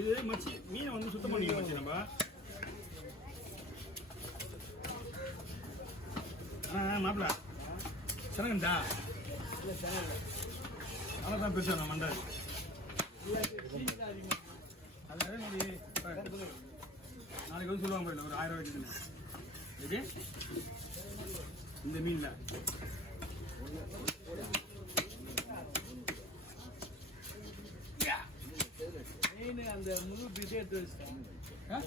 இது மச்சி மீனை வந்து சுத்தம் பண்ணிக்க மச்சி நம்ம. மாப்பிள்ள சனங்கண்டா அவ்வளோதான் பெருசா நான் மண்டை அது நாளைக்கு வந்து சொல்லுவாங்க போயிடல ஒரு 1000 ரூபாய்க்கு இது இந்த மீன்ல மீன் அந்த முழு பீஸே எடுத்து வச்சுட்டேன்.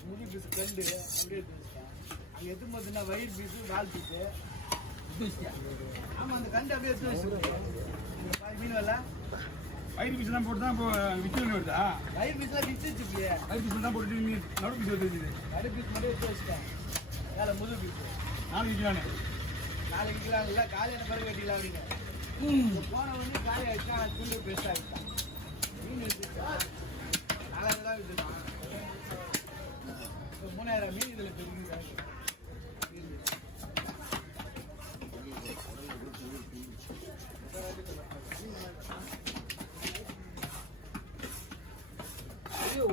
முழு பீஸ் கண்டு அப்படியே எடுத்து வச்சுட்டேன். அங்கே எடுத்து பார்த்தீங்கன்னா வயிறு பீஸு வால் பீஸு ஆமாம் அந்த கண்டு அப்படியே எடுத்து வச்சுருக்கேன். மீன் வரல வயிறு பீஸ் தான் போட்டு தான் இப்போ விற்று வருதா? வயிறு பீஸ்லாம் விற்றுச்சு. வயிறு பீஸ் தான் போட்டு மீன் நடு பீஸ் வந்துருக்குது. நடு பீஸ் மட்டும் எடுத்து வச்சுட்டேன். வேலை முழு பீஸ் 4 கிலோன்னு 4 கிலோ இல்லை காலையான பிறகு வெட்டிக்கலாம் அப்படிங்க. போன வந்து காலை ஆகிட்டா துண்டு பெருசாக ஆகிட்டான். மீன் எடுத்துச்சா 4000 தான் விட்டுருக்கான். இப்போ 3000 மீன் இதில் பெருகுது.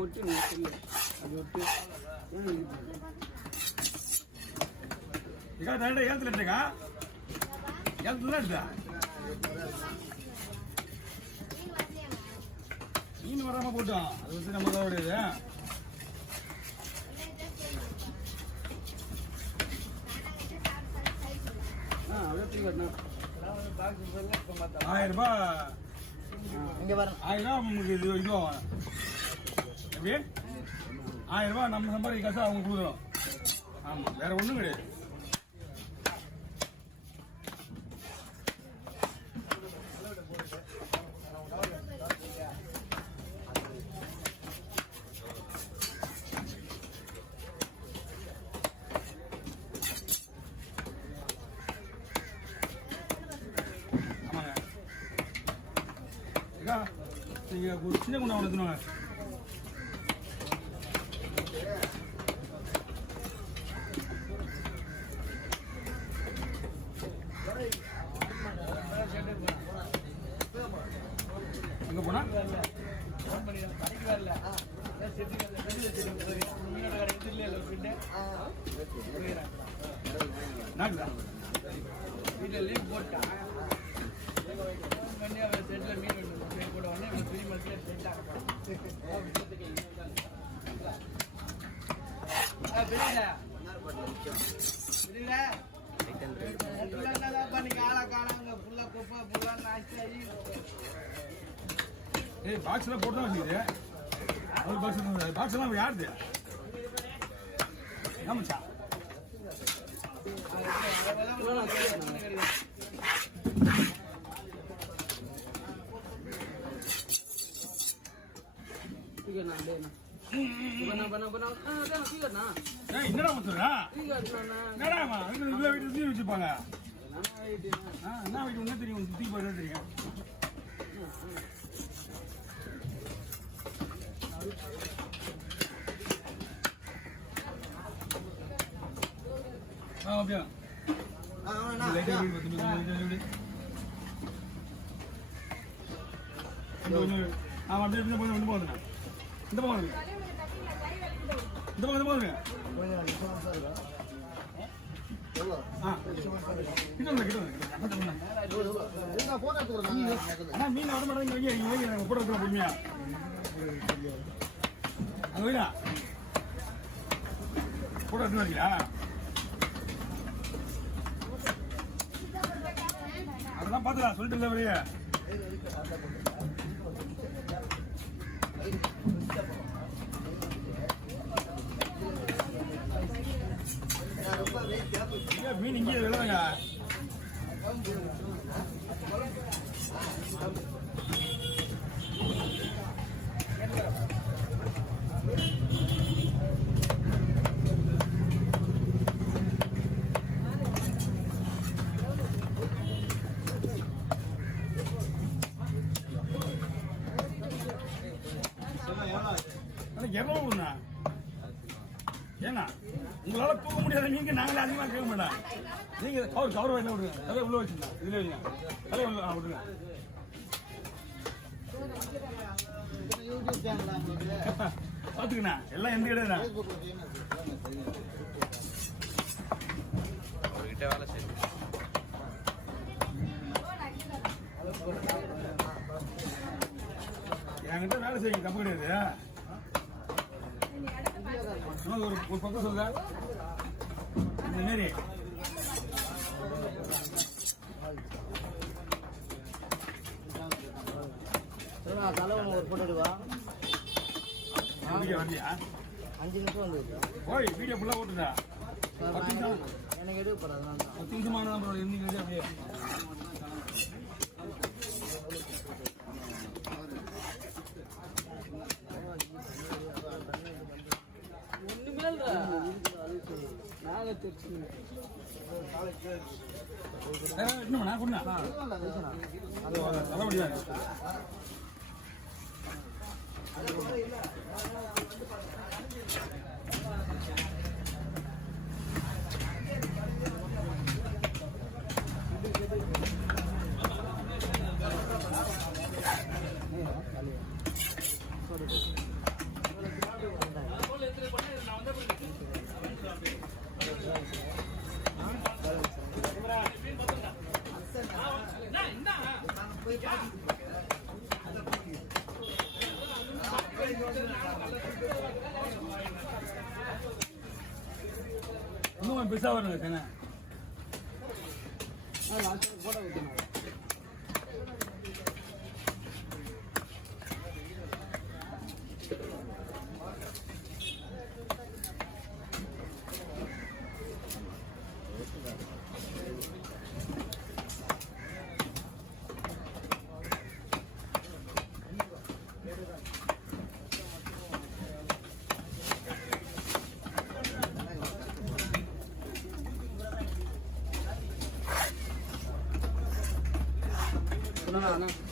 ஒட்டு அது ஒட்டு ஏழத்துல எடுத்தா எடுத்தா மீன் வராம போட்டோம். அது வந்து நம்ம தான் உடையது. ₹1000 இங்கே வர ₹1000 இது இதுவாகும். எப்படி ₹1000 நம்ம சம்பாதிக்க காசு அவங்க கொடுக்குறோம். ஆமா வேற ஒண்ணும் கிடையாது. நீங்க ஒரு சின்ன குண்டா வளர்த்துனாங்க. எங்க போனா கடைக்கு வரல வீட்டில் லீவ் போட்டான். பண்ணி அவர் செட்டில் மீன் கூட உடனே 3 மந்த்ஸ்ல செட்டாக பண்ணி காலா காலாங்க புல்லா குப்பா புல்லா நாச்சாரி பாக்ஸ்ல போட்டு வச்சுது. பாக்ஸ் எல்லாம் யாருது? ஆமாச்சா என்னடா முத்துறா என்னடாமா வீட்டு வச்சுப்பாங்க. என்ன வீட்டு ஒண்ணு தெரியும் சுத்தி போயிட்டு தெரியும். அப்படியா ஆமா அப்படியே இந்த பக்கம் போகுதுண்ணா. இந்த பக்கம் இந்த பக்கம் போகுதுங்க. மீன் வர மாட்டேங்க போட பொறுமையா அங்க வைடா போட எடுத்து வரீங்களா? அதெல்லாம் பாத்துக்கலாம் சொல்லிட்டு இல்லை வெளியே. மீன் இங்கே விளையாடுங்க. எவ்வளவுண்ணா ஏன்னா உங்களால தூக்க முடியாத நீங்க நாங்களே அதிகமா கேட்க மாட்டோம். நீங்க அவர் கவர் வாயில விடுங்க. அதை உள்ள வச்சுருந்தா இதுல வைங்க. அதை விடுங்க. யூடியூப் சேனல் உங்களுக்கு பாத்துக்கண்ணா எல்லாம் எந்த இடம் அவர்கிட்ட வேலை செய்யும் என்கிட்ட வேலை செய்யும் தப்பு கிடையாது. ஒரு பக்கம் சொல்ல இந்த மாரி தலைவன் ஒரு போட்டோ எடுவா வரலையா 5 நிமிஷம் வந்து ஓய் வீடியோ ஃபுல்லாக போட்டுதா 10 நிமிஷம் எனக்கு எடுக்க போறது 10 நிமிஷமான இருந்தீங்க அப்படியே ஒண்ணுமே இல்ல நாங்க தெரிச்சு இன்னும் கொடுண்ணா தலைவலியா இன்னும் பெருசா வருங்க சேனை போட்டோ வைக்கணும்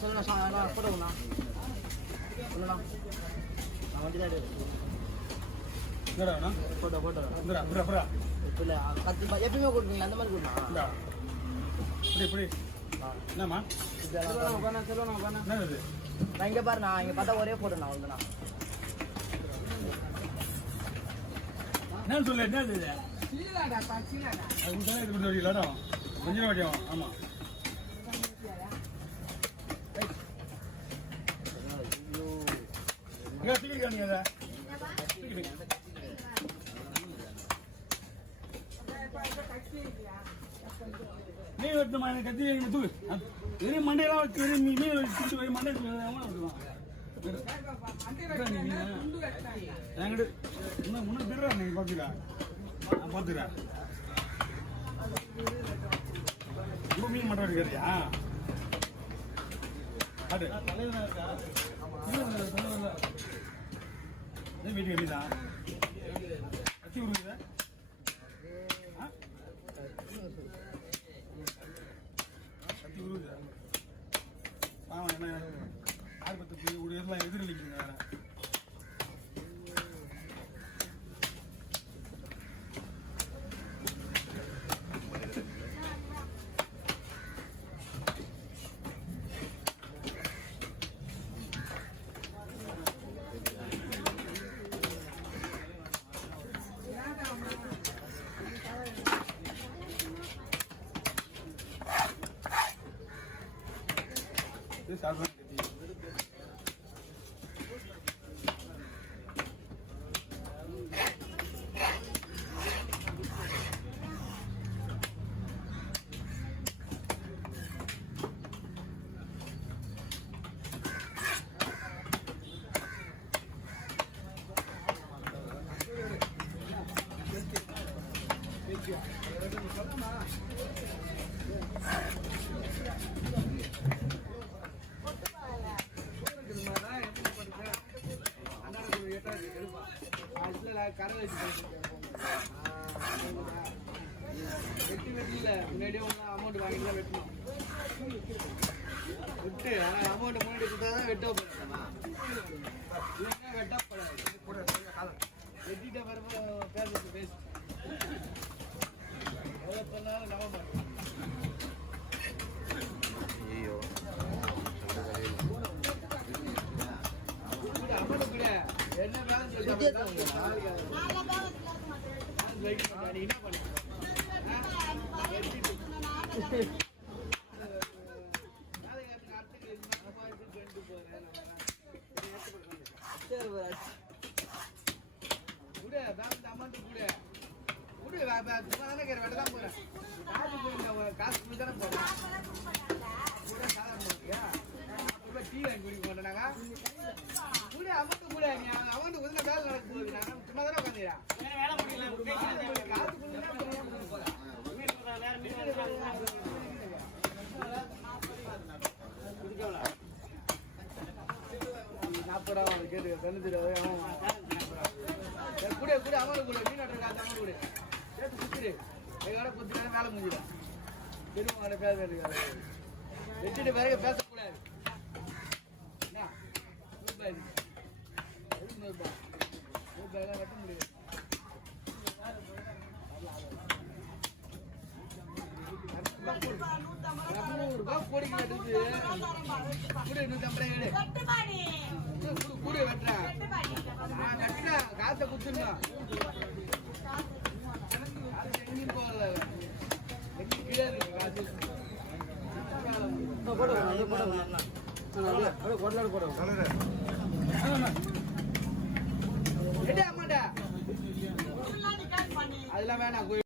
சொல்லுண்ணா போட்டோண்ணா சொல்லுண்ணா நான் வண்டி தான் என்னடா போட்டோ போட்டோ இந்தடா புறா புறா இல்லை 10 ரூபாய் எப்பயுமே கொடுப்பீங்களா அந்த மாதிரி கொடுண்ணா இந்தா இப்படி என்னம்மா சொல்லுண்ணா என்ன இது நான் இங்கே பாரு நான் இங்கே பார்த்தா ஒரே போட்டோண்ணா அவ்வளோண்ணா என்னன்னு சொல்லு என்ன இது அது உங்க இது கொஞ்சம் இடம் கொஞ்சம் வாட்டியும் ஆமாம் டிக்கெட் நீங்க அதை மீன் வெட்டணுமா எனக்கு கத்தி தூக்கு வெறும் மண்டையெல்லாம் வச்சு வெறும் மீன் வச்சு போய் மண்டை என்கிட்ட இன்னும் முன்னே திருறா நீங்க பார்த்துக்கா நான் பார்த்துக்கிறேன் ரொம்ப மீன் மட்டும் இருக்கிறியா அது வீட்டுக்கு எப்படிதான் கத்தி விடுங்க கத்தி விடுங்க ஆமாம் என்ன ஆர்வத்துக்கு ஒரு இதெல்லாம் எதிரொலிக்குங்க வேற சாப்பிட கரை வச்சு வெட்டி வெட்டில முன்னாடியே ஒன்று அமௌண்ட் வாங்கி தான் வெட்டணும் விட்டு ஆனால் அமௌண்ட் முன்னாடி கொடுத்தா தான் வெட்ட போடுறேன் இல்லைன்னா வெட்டப்படாது வெட்டிட்ட பிறகு பேசு எவ்வளோ சொன்னாலும் நம்ப மாட்டேன் ஐயோ என்ன பேலன்ஸ் வைக்க மாட்டேன். நீ என்ன பண்ண? காசு தானே போறேன் டீ வாங்கி குடிக்க மாட்டேனாங்க கூட அமௌண்ட் கூட நீ அமௌண்ட் ஒதுங்க வேலை நடக்க போகுது நான் சும்மா தானே உட்காந்துக்கிறேன் நாற்பது ரூபா கேட்டு 90 கூட கூட அமௌண்ட் கூட மீன் காசு அமௌண்ட் கூட சேர்த்து குத்துரு எங்களோட குத்துனா வேலை முடிஞ்சிடும் திரும்ப பேச வச்சுட்டு பிறகு பேசக்கூடாது என்ன ரூபாய் கட்ட முடியாது ₹250 கோடிக்கு கட்டுது கூட 150 கூட வெட்டுறேன் நான் கட்டினேன் காசை குத்துருந்தேன் எங்கேயும் போகல எங்கேயும் கீழே இருக்கு காசு அதெல்லாம் வேணாம்